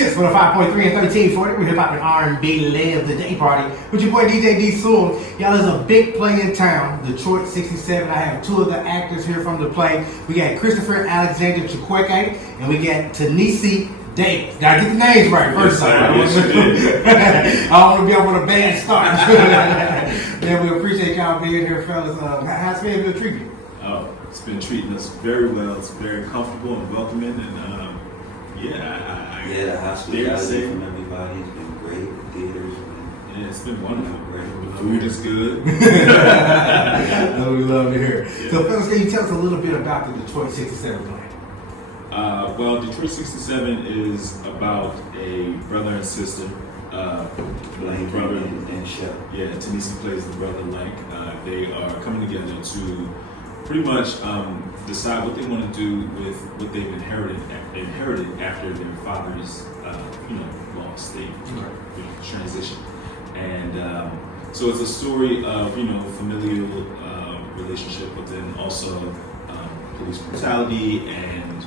Chips for the 5.3 and 1340. We're hip hop and R&B live the day party with your boy DJ D Sewell. Y'all, there's a big play in town, Detroit 67. I have two of the actors here from the play. We got Christopher Alexander Chukwueke and we got Tenisi Davis. Gotta get the names right first. I don't want to be up on a bad start. Man, we appreciate y'all being here, fellas. How's it been treating you? Oh, it's been treating us very well. It's very comfortable and welcoming, and the hospitality from everybody has been great. The theaters, yeah, it's been wonderful. Great. The food is good. We love to hear. Yeah. So, fellas, can you tell us a little bit about the Detroit 67 play? Well, Detroit 67 is about a brother and sister. Blank brother and Shep. Yeah, Tenisi plays the brother Lank. They are coming together to pretty much decide what they want to do with what they've inherited after their father's lost. They transition, and so it's a story of familial relationship, but then also police brutality and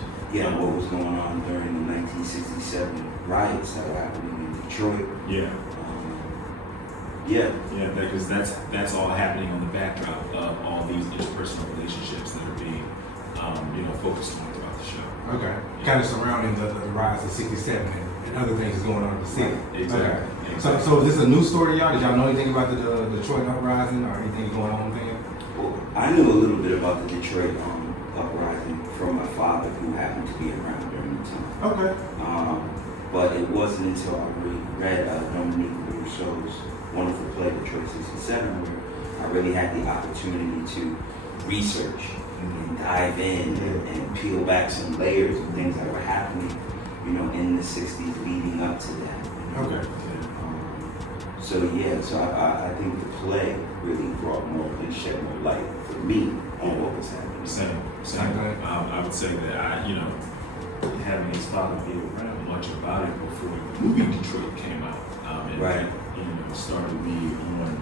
what was going on during the 1967 riots that were happening in Detroit. Because that's all happening on the backdrop of all these interpersonal relationships that are being focused on throughout the show. Okay. Kind of surrounding the rise of 67 and other things going on in the city. Exactly. Okay. Exactly. So is this a new story to y'all? Did y'all know anything about the Detroit Uprising or anything going on there? Well, I knew a little bit about the Detroit Uprising from my father, who happened to be around during the time. Okay. But it wasn't until I read Dominique Rousseau's wonderful play, Detroit 67, where I really had the opportunity to research and dive in and peel back some layers of things that were happening, in the 60s leading up to that. Okay. So I think the play really brought more and shed more light for me on what was happening. Same. I would say that having his father be around much about it before the movie Detroit came out, right. Started me on,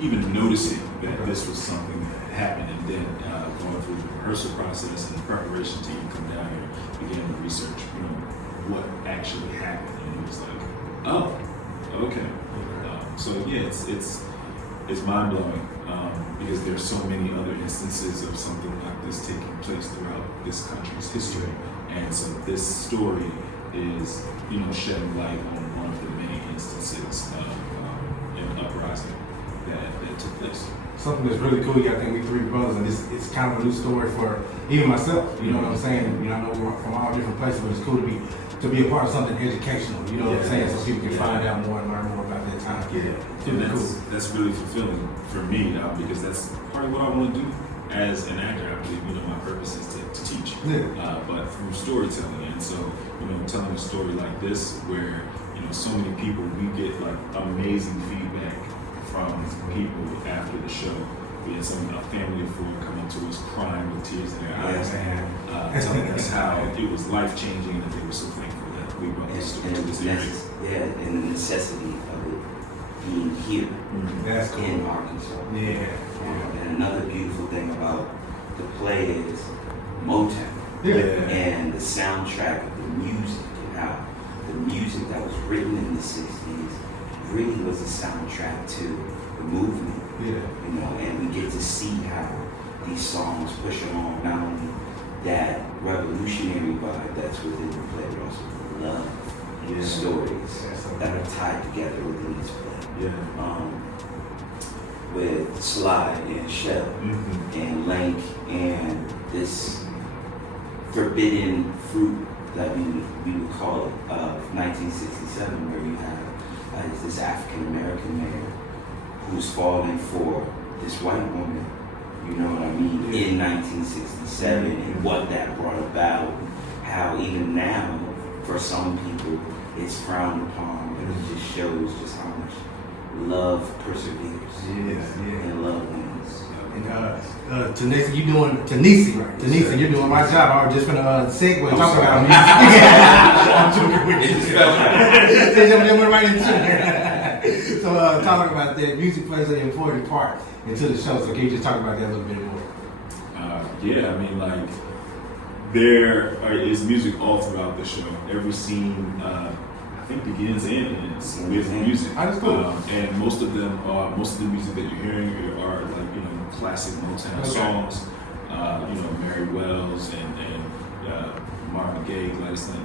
even noticing that this was something that happened, and then going through the rehearsal process and the preparation to even come down here, began to research, what actually happened, and it was like, oh, okay. It's mind blowing because there's so many other instances of something like this taking place throughout this country's history, and so this story is, shedding light on one of the many instances of an uprising that took place. Something that's really cool. I think we three brothers, and it's kind of a new story for even myself. You know what I'm saying? I know we're from all different places, but it's cool to be a part of something educational. You know what I'm saying? So people can find out more and learn more about their time. That's really fulfilling for me because that's part of what I want to do as an actor. I believe my purpose is to teach, but through storytelling, and so telling a story like this where so many people, we get like amazing feedback from people after the show. We had a family of four come up to us crying with tears in their eyes, telling us how it was life changing and that they were so thankful that we brought this story to this area. And the necessity of it being here That's cool. in Arkansas. And another beautiful thing about the play is Motown and the soundtrack of the music, and how the music that was written in the 60s really was a soundtrack to the movement. And we get to see how these songs push along not only that revolutionary vibe that's within the play, but also the love stories that are tied together within this play. With Sly and Shep and Lank and this forbidden fruit that we would call it of 1967, where you have this African American man who's falling for this white woman, in 1967, and what that brought about, how even now, for some people, it's frowned upon, but it just shows just how much love perseveres and love wins. And Tenisi, right? Tenisi, you're doing my job. I was just gonna segue talk about music. I'm joking with you. They went right into it. So talking about that, music plays an important part into the show. So can you just talk about that a little bit more? There is music all throughout the show. Every scene, I think, begins and ends with music. That's cool. And most of the music that you're hearing are like, you know, classic Motown songs. You know, Mary Wells and Marvin Gaye, Gladys Knight.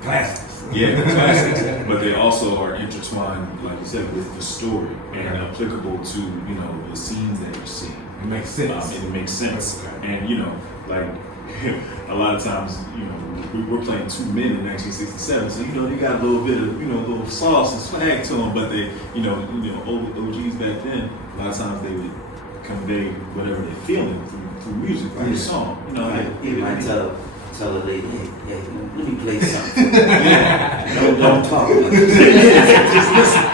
Classics. Yeah, classics. But they also are intertwined, like you said, with the story and applicable to, you know, the scenes that you're seeing. It makes sense. And it makes sense. And, you know, like a lot of times, you know, we're playing two men in 1967, so, you know, you got a little bit of, you know, a little sauce and swag to them, but they, you know, OGs back then, a lot of times they would convey whatever they're feeling through music, through the song. You know, you might tell a lady, hey, let me play something. Don't talk. Just listen.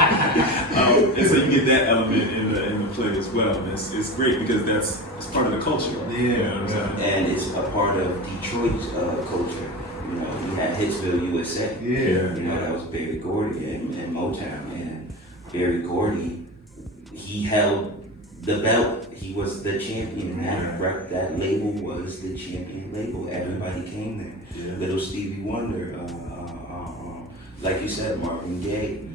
And so you get that element in the play as well. And it's great because it's part of the culture. Yeah. You know what I'm saying? And it's a part of Detroit's culture. You know, you had Hitsville, USA. Yeah. You know, that was Berry Gordy and Motown. And Berry Gordy, he held the belt. He was the champion. That label was the champion label. Everybody came there. Yeah. Little Stevie Wonder, like you said, Marvin Gaye,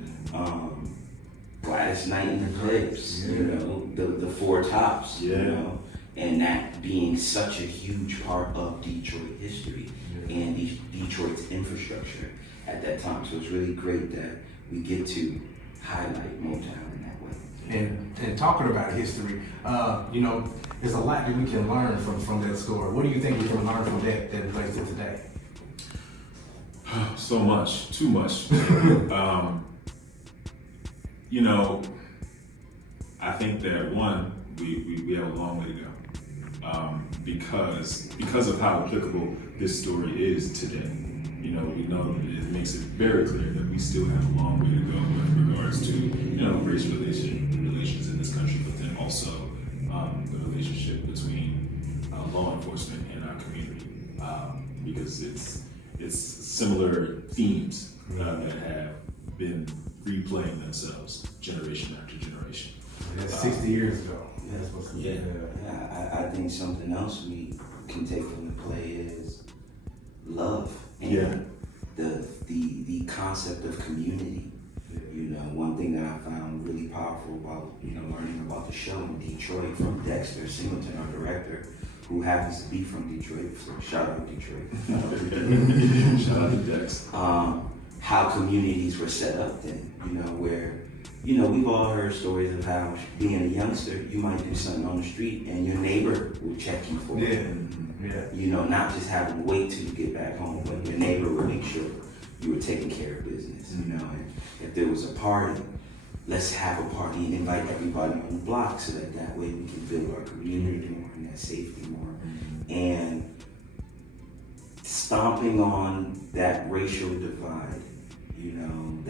Gladys Knight and the Clips. You know, the Four Tops. You know, and that being such a huge part of Detroit history and Detroit's infrastructure at that time. So it's really great that we get to highlight Motown in that way. And talking about history, you know, there's a lot that we can learn from that story. What do you think we can learn from that relates to today? So much, too much. You know, I think that one, we have a long way to go because of how applicable this story is today. You know, we know that it makes it very clear that we still have a long way to go with regards to, you know, race relations in this country, but then also the relationship between law enforcement and our community, because it's similar themes that have been replaying themselves generation after generation. That's 60 years ago. I think something else we can take from the play is love and the concept of community. You know, one thing that I found really powerful about, you know, learning about the show in Detroit from Dexter Singleton, our director, who happens to be from Detroit, so shout out Detroit. Shout out to Dex. How communities were set up then, you know, where, you know, we've all heard stories of how being a youngster, you might do something on the street and your neighbor will check you for it. You know, not just having to wait till you get back home, but your neighbor will make sure you were taking care of business, you know. And if there was a party, let's have a party and invite everybody on the block so that way we can build our community more and that safety more. And stomping on that racial divide, you know,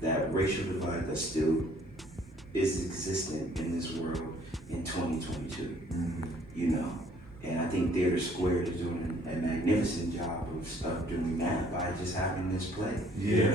that racial divide that still is existent in this world in 2022, you know. And I think TheatreSquared is doing a magnificent job of doing that by just having this play.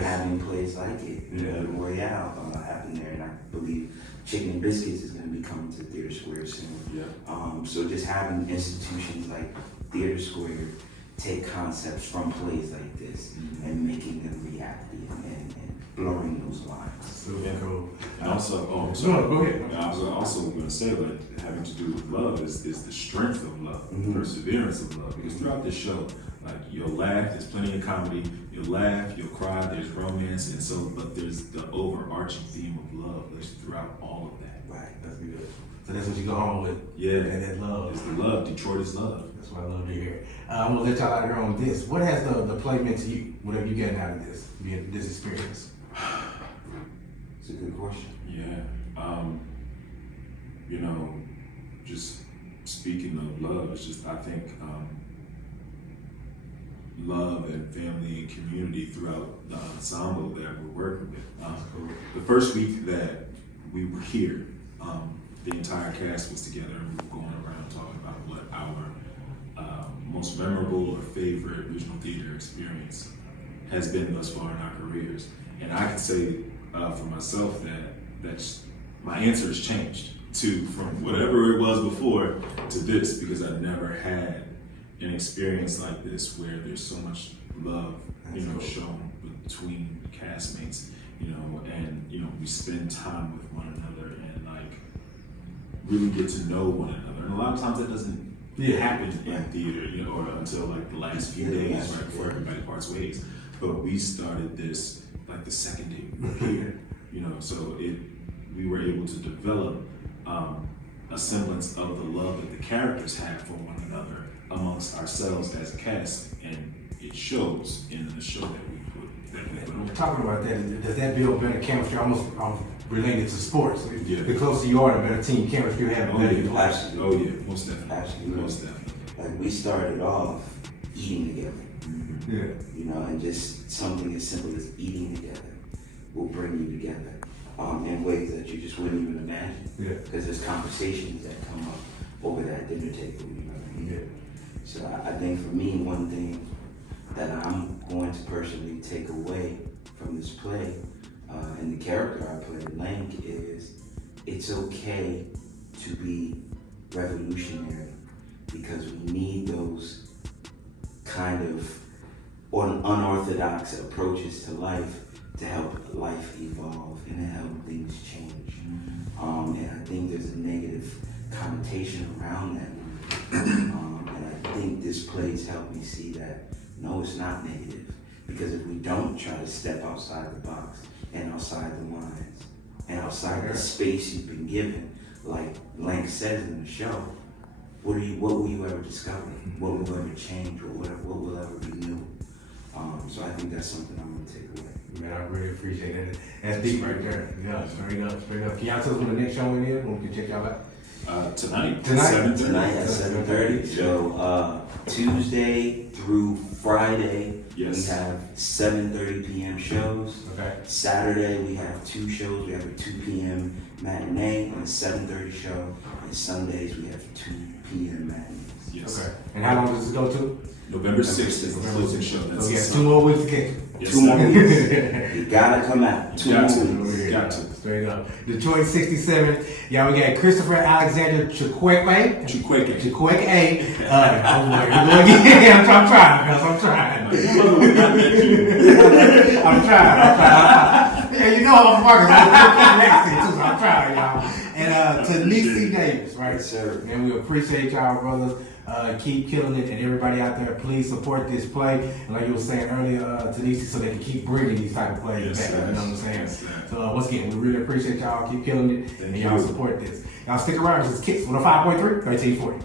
Having plays like it. The Royale happened there, and I believe Chicken and Biscuits is going to be coming to TheatreSquared soon. So just having institutions like TheatreSquared take concepts from plays like this and making them reality and blurring those lines. So cool. And also, go ahead. I was also going to say, like, having to do with love is the strength of love, the perseverance of love. Because throughout this show, like, you'll laugh, there's plenty of comedy, you'll laugh, you'll cry, there's romance, and so, but there's the overarching theme of love that's throughout all of that. Right, that's good. So that's what you go home with. Yeah. That love. It's the love. Detroit is love. That's what I love to hear. I'm going to let y'all out here on this. What has the play meant to you? What have you gotten out of this experience? It's a good question. Yeah. You know, just speaking of love, it's just, I think, love and family and community throughout the ensemble that we're working with. The first week that we were here, the entire cast was together and we were going around talking about what our most memorable or favorite regional theater experience has been thus far in our careers. And I can say for myself that my answer has changed. to from whatever it was before to this, because I never had an experience like this where there's so much love, shown between castmates, and we spend time with one another and like really get to know one another. And a lot of times that doesn't happen in theater, or until like the last few days, right before everybody parts ways. But we started this like the second day we were here, so we were able to develop a semblance of the love that the characters have for one another amongst ourselves as a cast, and it shows in the show that we put on. Talking about that, does that build better chemistry? Almost related to sports. Yeah. The closer you are, the better team chemistry you have. Absolutely. Oh yeah, most definitely. Absolutely. Most definitely. Like we started off eating together. Yeah. And just something as simple as eating together will bring you together in ways that you just wouldn't even imagine. Yeah. Because there's conversations that come up over that dinner table. Yeah. So I think for me, one thing that I'm going to personally take away from this play and the character I play, Lank, is it's okay to be revolutionary, because we need those kind of unorthodox approaches to life to help life evolve and to help things change. And I think there's a negative connotation around that. And I think this play's helped me see that no, it's not negative. Because if we don't try to step outside the box and outside the lines and outside the space you've been given, like Lank says in the show, what will you ever discover? What will ever change? What will ever be new? So I think that's something I'm gonna take away. Man, I really appreciate it. That's deep right there. Yeah, straight up. Can y'all tell us when the next show is? When we can check y'all out? Tonight at 7:30. So Tuesday through Friday, Yes. we have 7:30 p.m. shows. Okay. Saturday we have 2 shows. We have a 2 p.m. matinee and a 7:30 show. And Sundays we have 2 p.m. matinees. Yes. Okay. And how long does this go to? November 6th is the closing show. That's So yeah, the 2 more weeks to catch. Yes, 2 more sir. weeks. You gotta come out. 2 more Got to. weeks. Got to. Straight up. Detroit 67. Yeah, we got Christopher Alexander Chukwueke. Chukwueke. Oh boy, we're going again. I'm trying. Yeah, you know I'm working. I'm trying, y'all. And Tenisi Davis, right? Yes, sir. And we appreciate y'all, brothers. Keep killing it, and everybody out there, please support this play. And like you were saying earlier, Tenisi, so they can keep bringing these type of plays Yes, back. sir. You know what I'm saying? Yes, sir. So once again, we really appreciate y'all. Keep killing it, and Thank y'all you. support this. Y'all stick around. This is Kicks 105.3, 1340.